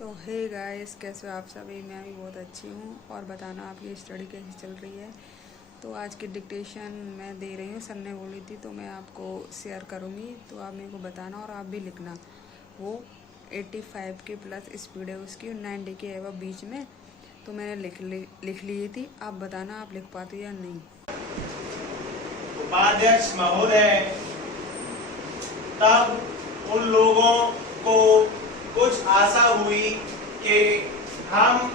तो hey guys, कैसे हो आप सभी। मैं भी बहुत अच्छी हूँ। और बताना आपकी स्टडी कैसी चल रही है। तो आज की डिक्टेशन मैं दे रही हूँ, सर ने बोली थी तो मैं आपको शेयर करूँगी। तो आप मेरे को बताना और आप भी लिखना। वो 85 के प्लस स्पीड है उसकी, 90 के एवं बीच में। तो मैंने लिख ली थी। आप बताना आप लिख पाते हो या नहीं। उपाध्यक्ष महोदय, तब उन लोगों को कुछ आशा हुई कि हम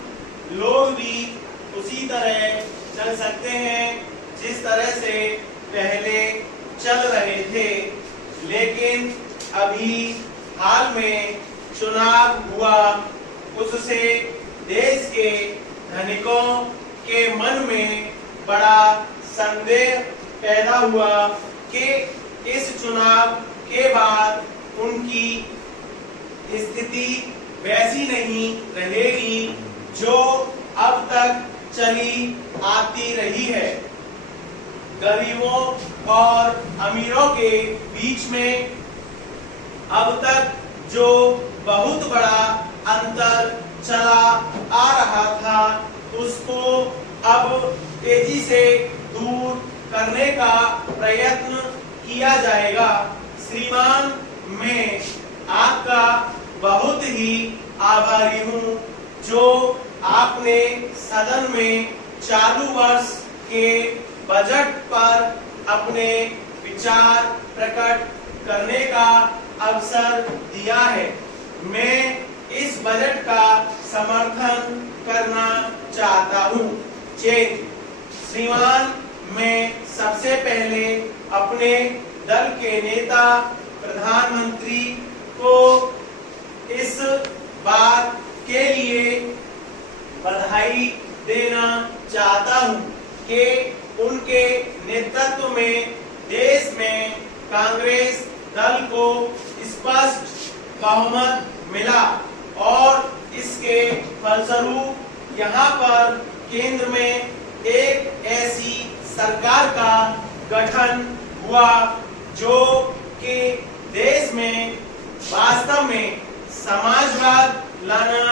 लोग भी उसी तरह चल सकते हैं जिस तरह से पहले चल रहे थे। लेकिन अभी हाल में चुनाव हुआ, उससे देश के धनिकों के मन में बड़ा संदेह पैदा हुआ कि इस चुनाव के बाद उनकी स्थिति वैसी नहीं रहेगी जो अब तक चली आती रही है। गरीबों और अमीरों के बीच में अब तक जो बहुत बड़ा अंतर चला आ रहा था, उसको अब तेजी से दूर करने का प्रयत्न किया जाएगा। श्रीमान, मैं आपका बहुत ही आभारी हूँ जो आपने सदन में चालू वर्ष के बजट पर अपने विचार प्रकट करने का अवसर दिया है। मैं इस बजट का समर्थन करना चाहता हूँ। श्रीमान, मैं सबसे पहले अपने दल के नेता प्रधानमंत्री को इस बात के लिए बधाई देना चाहता हूं कि उनके नेतृत्व में देश में कांग्रेस दल को स्पष्ट बहुमत मिला और इसके फलस्वरूप यहां पर केंद्र में एक ऐसी सरकार का गठन हुआ जो कि देश में वास्तव में समाजवाद लाना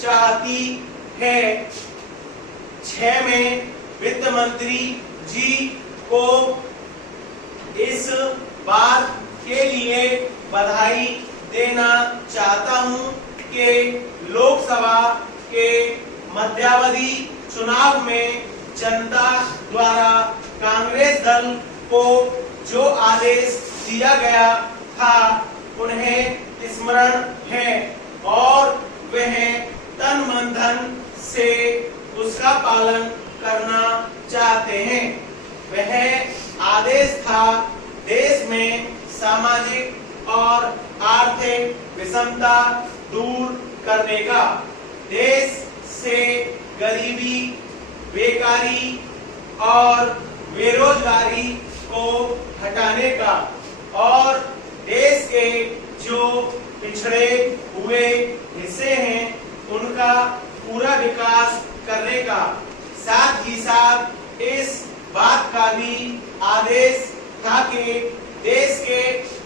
चाहती है। 6 में वित्त मंत्री जी को इस बात के लिए बधाई देना चाहता हूं कि लोकसभा के मध्यावधि चुनाव में जनता द्वारा कांग्रेस दल को जो आदेश दिया गया था उन्हें स्मरण है और वह तन मन धन से उसका पालन करना चाहते हैं। वह आदेश था देश में सामाजिक और आर्थिक विषमता दूर करने का, देश से गरीबी, बेकारी और बेरोजगारी को हटाने का और देश के जो पिछड़े हुए हिस्से हैं उनका पूरा विकास करने का, साथ ही साथ इस बात का भी आदेश था कि देश के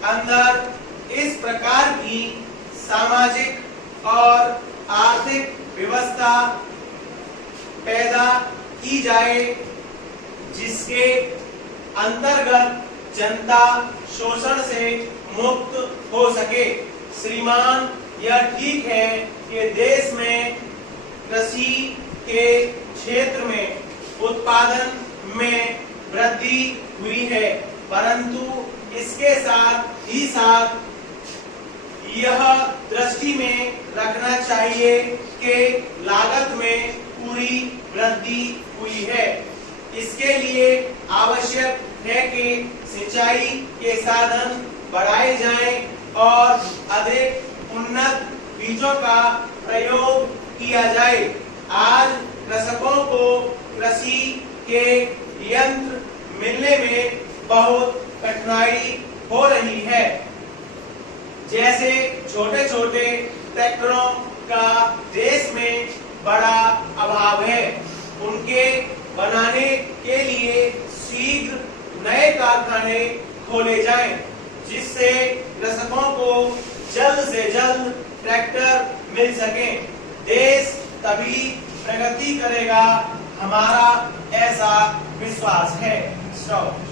अंदर इस प्रकार की सामाजिक और आर्थिक व्यवस्था पैदा की जाए जिसके अंतर्गत जनता शोषण से मुक्त हो सके। श्रीमान, यह ठीक है कि देश में कृषि के क्षेत्र में उत्पादन में वृद्धि हुई है, परंतु इसके साथ ही साथ यह दृष्टि में रखना चाहिए कि लागत में पूरी वृद्धि हुई है। इसके लिए आवश्यक है कि सिंचाई के साधन बढ़ाए जाएं और अधिक उन्नत बीजों का प्रयोग किया जाए। आज कृषकों को कृषि के यंत्र मिलने में बहुत कठिनाई हो रही है। जैसे छोटे छोटे ट्रैक्टरों का देश में बड़ा अभाव है। उनके बनाने के लिए शीघ्र नए कारखाने खोले जाएं, जिससे कृषकों को जल्द से जल्द ट्रैक्टर मिल सके। देश तभी प्रगति करेगा, हमारा ऐसा विश्वास है। स्टॉप।